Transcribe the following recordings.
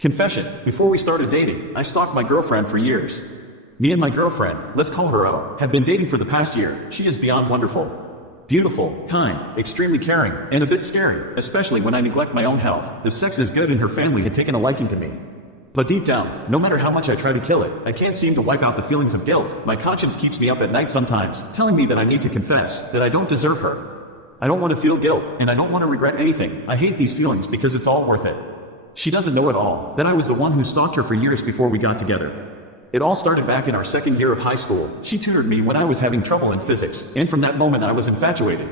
Confession: before we started dating, I stalked my girlfriend for years. Me and my girlfriend, let's call her O, have been dating for the past year. She is beyond wonderful. Beautiful, kind, extremely caring, and a bit scary, especially when I neglect my own health. The sex is good and her family had taken a liking to me. But deep down, no matter how much I try to kill it, I can't seem to wipe out the feelings of guilt. My conscience keeps me up at night sometimes, telling me that I need to confess, that I don't deserve her. I don't want to feel guilt, and I don't want to regret anything. I hate these feelings because it's all worth it. She doesn't know at all that I was the one who stalked her for years before we got together. It all started back in our second year of high school. She tutored me when I was having trouble in physics, and from that moment I was infatuated.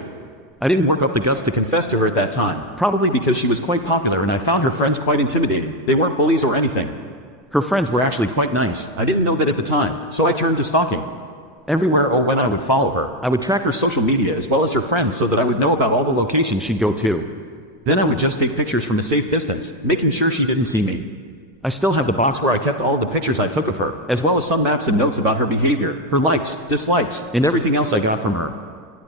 I didn't work up the guts to confess to her at that time, probably because she was quite popular and I found her friends quite intimidating. They weren't bullies or anything. Her friends were actually quite nice. I didn't know that at the time, so I turned to stalking. Everywhere or when I would follow her, I would track her social media as well as her friends so that I would know about all the locations she'd go to. Then I would just take pictures from a safe distance, making sure she didn't see me. I still have the box where I kept all the pictures I took of her, as well as some maps and notes about her behavior, her likes, dislikes, and everything else I got from her.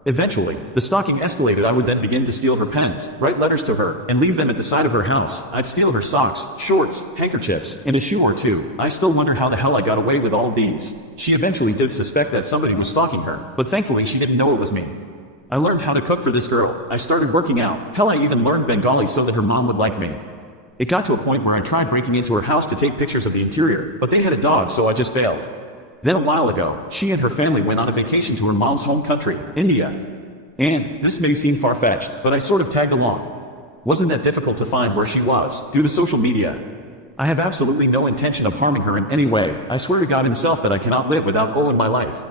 Eventually, the stalking escalated. I would then begin to steal her pens, write letters to her, and leave them at the side of her house. I'd steal her socks, shorts, handkerchiefs, and a shoe or two. I still wonder how the hell I got away with all these. She eventually did suspect that somebody was stalking her, but thankfully she didn't know it was me. I learned how to cook for this girl. I started working out. Hell, I even learned Bengali so that her mom would like me. It got to a point where I tried breaking into her house to take pictures of the interior, but they had a dog, so I just bailed. Then a while ago, she and her family went on a vacation to her mom's home country, India. And this may seem far-fetched, but I sort of tagged along. Wasn't that difficult to find where she was, due to social media. I have absolutely no intention of harming her in any way. I swear to God himself that I cannot live without O in my life.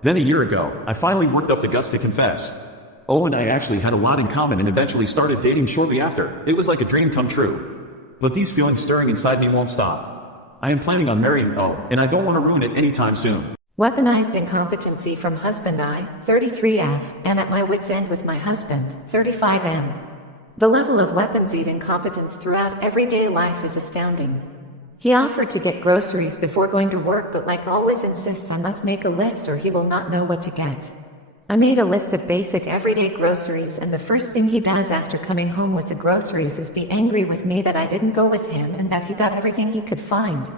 Then a year ago, I finally worked up the guts to confess. O and I actually had a lot in common and eventually started dating shortly after. It was like a dream come true. But these feelings stirring inside me won't stop. I am planning on marrying O, and I don't want to ruin it anytime soon. Weaponized incompetency from husband I, 33F, am at my wit's end with my husband, 35M. The level of weaponized incompetence throughout everyday life is astounding. He offered to get groceries before going to work, but like always insists I must make a list or he will not know what to get. I made a list of basic everyday groceries, and the first thing he does after coming home with the groceries is be angry with me that I didn't go with him and that he got everything he could find.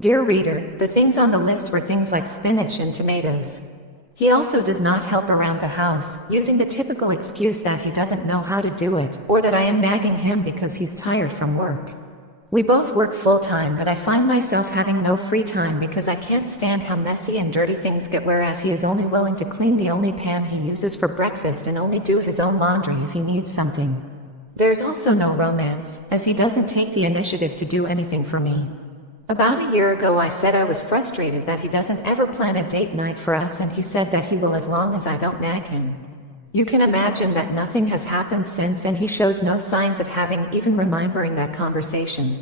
Dear reader, the things on the list were things like spinach and tomatoes. He also does not help around the house, using the typical excuse that he doesn't know how to do it, or that I am nagging him because he's tired from work. We both work full-time, but I find myself having no free time because I can't stand how messy and dirty things get, whereas he is only willing to clean the only pan he uses for breakfast and only do his own laundry if he needs something. There's also no romance, as he doesn't take the initiative to do anything for me. About a year ago I said I was frustrated that he doesn't ever plan a date night for us, and he said that he will as long as I don't nag him. You can imagine that nothing has happened since, and he shows no signs of having even remembering that conversation.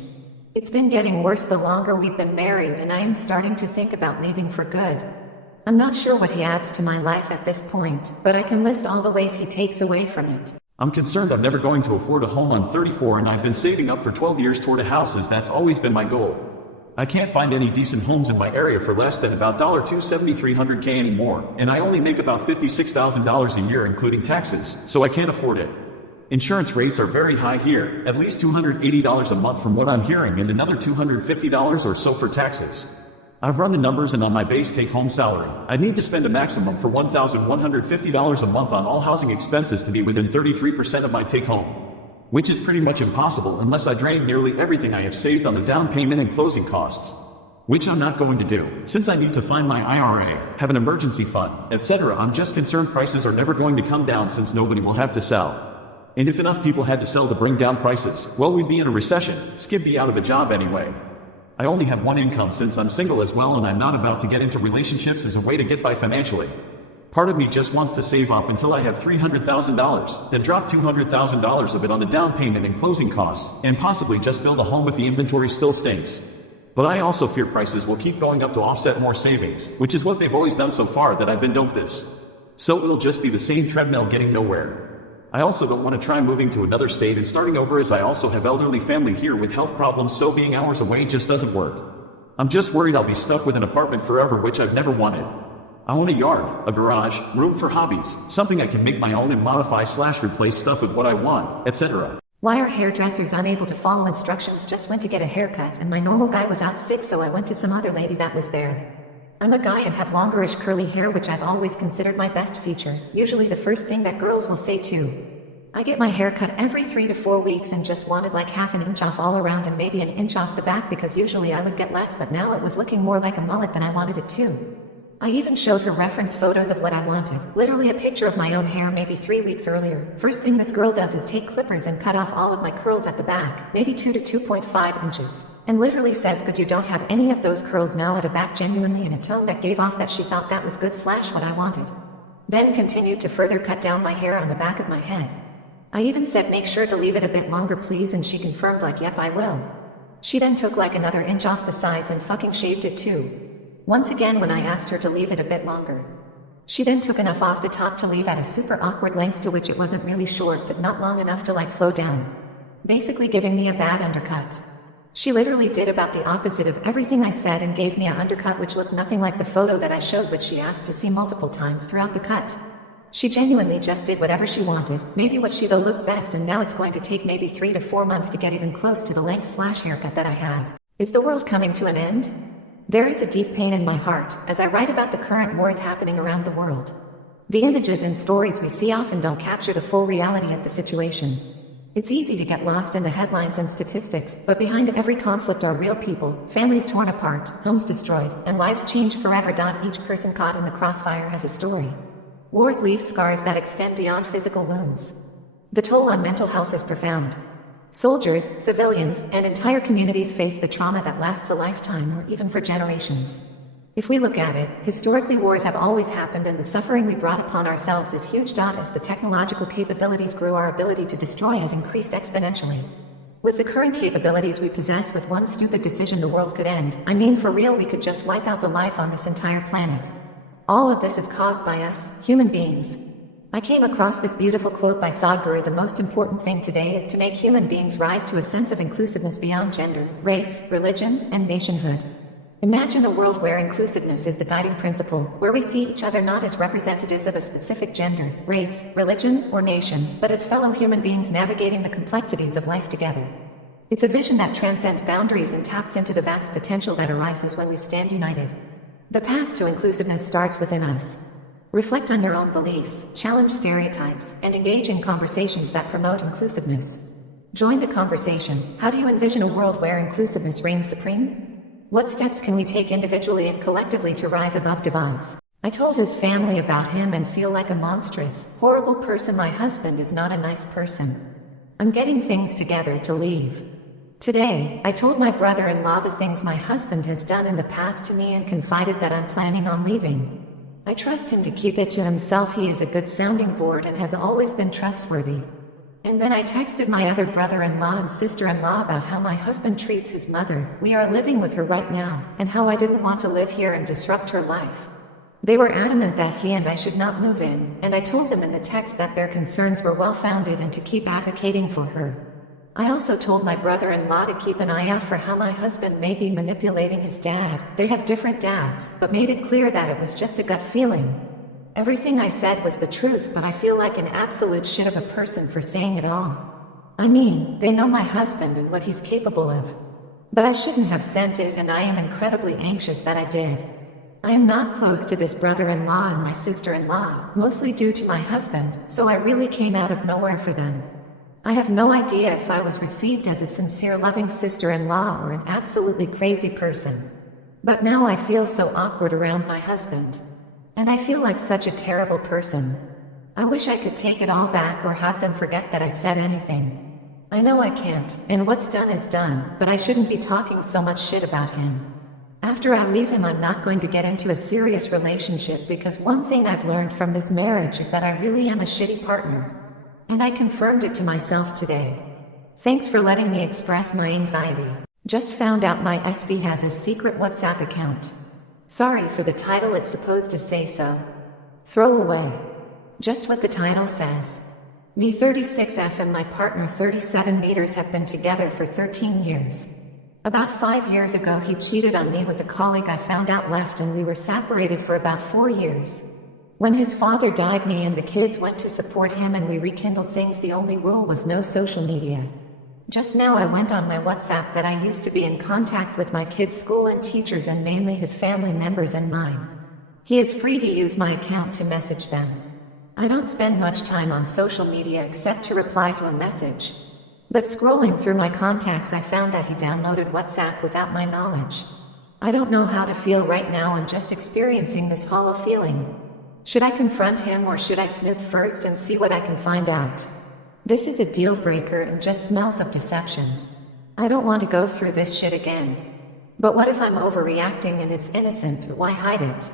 It's been getting worse the longer we've been married, and I am starting to think about leaving for good. I'm not sure what he adds to my life at this point, but I can list all the ways he takes away from it. I'm concerned I'm never going to afford a home. I'm 34 and I've been saving up for 12 years toward a house, as that's always been my goal. I can't find any decent homes in my area for less than about $270,300 anymore, and I only make about $56,000 a year including taxes, so I can't afford it. Insurance rates are very high here, at least $280 a month from what I'm hearing, and another $250 or so for taxes. I've run the numbers, and on my base take-home salary, I need to spend a maximum for $1,150 a month on all housing expenses to be within 33% of my take-home. Which is pretty much impossible unless I drain nearly everything I have saved on the down payment and closing costs. Which I'm not going to do, since I need to find my IRA, have an emergency fund, etc. I'm just concerned prices are never going to come down since nobody will have to sell. And if enough people had to sell to bring down prices, well, we'd be in a recession. Skip be out of a job anyway. I only have one income since I'm single as well, and I'm not about to get into relationships as a way to get by financially. Part of me just wants to save up until I have $300,000, then drop $200,000 of it on the down payment and closing costs, and possibly just build a home if the inventory still stinks. But I also fear prices will keep going up to offset more savings, which is what they've always done so far that I've been dope this. So it'll just be the same treadmill getting nowhere. I also don't want to try moving to another state and starting over, as I also have elderly family here with health problems, so being hours away just doesn't work. I'm just worried I'll be stuck with an apartment forever, which I've never wanted. I own a yard, a garage, room for hobbies, something I can make my own and modify/replace stuff with what I want, etc. Why are hairdressers unable to follow instructions? Just went to get a haircut and my normal guy was out sick, so I went to some other lady that was there. I'm a guy and have longerish curly hair, which I've always considered my best feature, usually the first thing that girls will say too. I get my hair cut every 3 to 4 weeks and just wanted like half an inch off all around and maybe an inch off the back, because usually I would get less, but now it was looking more like a mullet than I wanted it to. I even showed her reference photos of what I wanted, literally a picture of my own hair maybe 3 weeks earlier. First thing this girl does is take clippers and cut off all of my curls at the back, maybe 2 to 2.5 inches, and literally says, "Good, you don't have any of those curls now," at the back, genuinely in a tone that gave off that she thought that was good / what I wanted. Then continued to further cut down my hair on the back of my head. I even said, "Make sure to leave it a bit longer please," and she confirmed like, "Yep, I will." She then took like another inch off the sides and fucking shaved it too. Once again when I asked her to leave it a bit longer. She then took enough off the top to leave at a super awkward length, to which it wasn't really short but not long enough to like flow down. Basically giving me a bad undercut. She literally did about the opposite of everything I said and gave me an undercut which looked nothing like the photo that I showed, which she asked to see multiple times throughout the cut. She genuinely just did whatever she wanted, maybe what she thought looked best, and now it's going to take maybe 3 to 4 months to get even close to the length / haircut that I had. Is the world coming to an end? There is a deep pain in my heart as I write about the current wars happening around the world. The images and stories we see often don't capture the full reality of the situation. It's easy to get lost in the headlines and statistics, but behind every conflict are real people, families torn apart, homes destroyed, and lives changed forever. Each person caught in the crossfire has a story. Wars leave scars that extend beyond physical wounds. The toll on mental health is profound. Soldiers, civilians, and entire communities face the trauma that lasts a lifetime or even for generations. If we look at it, historically wars have always happened, and the suffering we brought upon ourselves is huge. As the technological capabilities grew, our ability to destroy has increased exponentially. With the current capabilities we possess, with one stupid decision the world could end. I mean, for real, we could just wipe out the life on this entire planet. All of this is caused by us, human beings. I came across this beautiful quote by Sadhguru: "The most important thing today is to make human beings rise to a sense of inclusiveness beyond gender, race, religion, and nationhood." Imagine a world where inclusiveness is the guiding principle, where we see each other not as representatives of a specific gender, race, religion, or nation, but as fellow human beings navigating the complexities of life together. It's a vision that transcends boundaries and taps into the vast potential that arises when we stand united. The path to inclusiveness starts within us. Reflect on your own beliefs, challenge stereotypes, and engage in conversations that promote inclusiveness. Join the conversation. How do you envision a world where inclusiveness reigns supreme? What steps can we take individually and collectively to rise above divides? I told his family about him and feel like a monstrous, horrible person. My husband is not a nice person. I'm getting things together to leave. Today, I told my brother-in-law the things my husband has done in the past to me and confided that I'm planning on leaving. I trust him to keep it to himself. He is a good sounding board and has always been trustworthy. And then I texted my other brother-in-law and sister-in-law about how my husband treats his mother. We are living with her right now, and how I didn't want to live here and disrupt her life. They were adamant that he and I should not move in, and I told them in the text that their concerns were well-founded and to keep advocating for her. I also told my brother-in-law to keep an eye out for how my husband may be manipulating his dad. They have different dads, but made it clear that it was just a gut feeling. Everything I said was the truth, but I feel like an absolute shit of a person for saying it all. I mean, they know my husband and what he's capable of. But I shouldn't have sent it, and I am incredibly anxious that I did. I am not close to this brother-in-law and my sister-in-law, mostly due to my husband, so I really came out of nowhere for them. I have no idea if I was received as a sincere, loving sister-in-law or an absolutely crazy person. But now I feel so awkward around my husband. And I feel like such a terrible person. I wish I could take it all back or have them forget that I said anything. I know I can't, and what's done is done, but I shouldn't be talking so much shit about him. After I leave him, I'm not going to get into a serious relationship, because one thing I've learned from this marriage is that I really am a shitty partner. And I confirmed it to myself today. Thanks for letting me express my anxiety. Just found out my SV has a secret WhatsApp account. Sorry for the title, it's supposed to say so. Throw away. Just what the title says. Me 36F and my partner 37 meters have been together for 13 years. About 5 years ago he cheated on me with a colleague I found out left, and we were separated for about 4 years. When his father died, me and the kids went to support him and we rekindled things. The only rule was no social media. Just now I went on my WhatsApp that I used to be in contact with my kids' school and teachers and mainly his family members and mine. He is free to use my account to message them. I don't spend much time on social media except to reply to a message. But scrolling through my contacts I found that he downloaded WhatsApp without my knowledge. I don't know how to feel right now. I'm just experiencing this hollow feeling. Should I confront him or should I snoop first and see what I can find out? This is a deal breaker and just smells of deception. I don't want to go through this shit again. But what if I'm overreacting and it's innocent? Why hide it?